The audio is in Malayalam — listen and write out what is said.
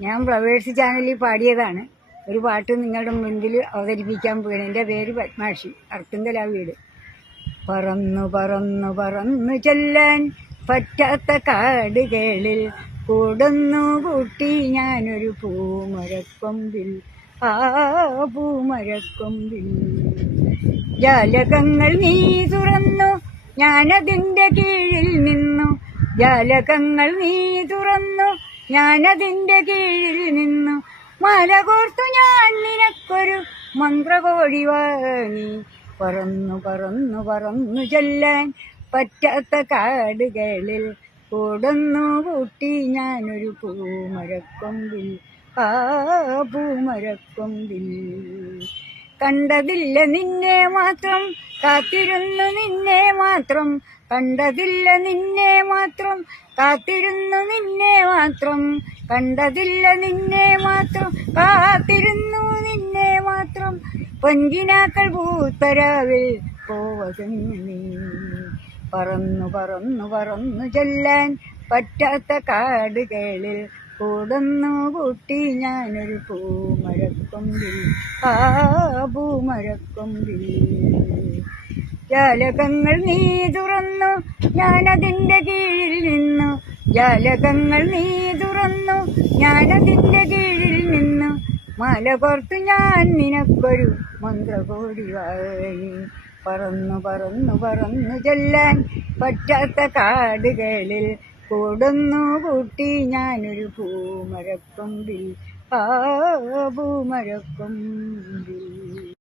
ഞാൻ ഫ്ലവേഴ്സ് ചാനലിൽ പാടിയതാണ്. ഒരു പാട്ട് നിങ്ങളുടെ മുൻപിൽ അവതരിപ്പിക്കാൻ പോവുകയാണ് എന്റെ പേര് പത്മാക്ഷി അർത്തുങ്കല വീട്. പറന്നു പറന്നു പറന്നു ചെല്ലാൻ പറ്റാത്ത കാടുകളിൽ കൂടുന്നു കൂട്ടി. ഞാനൊരു പൂമരക്കൊമ്പിൽ ആ പൂമരക്കൊമ്പിൽ. ജാലകങ്ങൾ നീ തുറന്നു ഞാനതിന്റെ കീഴിൽ നിന്നു. ജാലകങ്ങൾ നീ തുറന്നു ഞാനതിന്റെ കീഴിൽ നിന്നു മല കോർത്തു ഞാൻ നിനക്കൊരു മന്ത്രകോടി വാങ്ങി. പറന്നു പറന്നു പറന്നു ചെല്ലാൻ പറ്റാത്ത കാടുകളിൽ കൂടുന്നു കൂട്ടി ഞാനൊരു പൂമരക്കൊമ്പിൽ. ആ പൂമരക്കൊമ്പിൽ കണ്ടതില്ല നിന്നെ മാത്രം. കാത്തിരുന്നു നിന്നെ മാത്രം. കണ്ടതില്ല നിന്നെ മാത്രം. കാത്തിരുന്നു നിന്നെ മാത്രം. കണ്ടതില്ല നിന്നെ മാത്രം. കാത്തിരുന്നു നിന്നെ മാത്രം. പൊഞ്ചിനാക്കൾ ഭൂത്തരാവിൽ പോവതെന്ന് പറന്നു പറന്നു പറന്നു ചെല്ലാൻ പറ്റാത്ത കാടുകളിൽ കൂടുന്നു കൂട്ടി ഞാനൊരു പൂമഴക്കൊമ്പിൽ ആ പൂമഴക്കൊമ്പിൽ ജാലകങ്ങൾ നീ തുറന്നു ഞാനതിന്റെ കീഴിൽ നിന്നു. ജാലകങ്ങൾ നീ തുറന്നു ഞാനതിന്റെ കീഴിൽ നിന്നു. മല പുറത്തു ഞാൻ നിനക്കൊരു മന്ത്രകോടി വായി പറന്നു പറന്നു പറന്നു ചെല്ലാൻ പറ്റാത്ത കാടുകളിൽ കൂടുന്നു കൂട്ടി ഞാനൊരു പൂമരക്കൊമ്പിൽ ആ പൂമരക്കൊമ്പിൽ.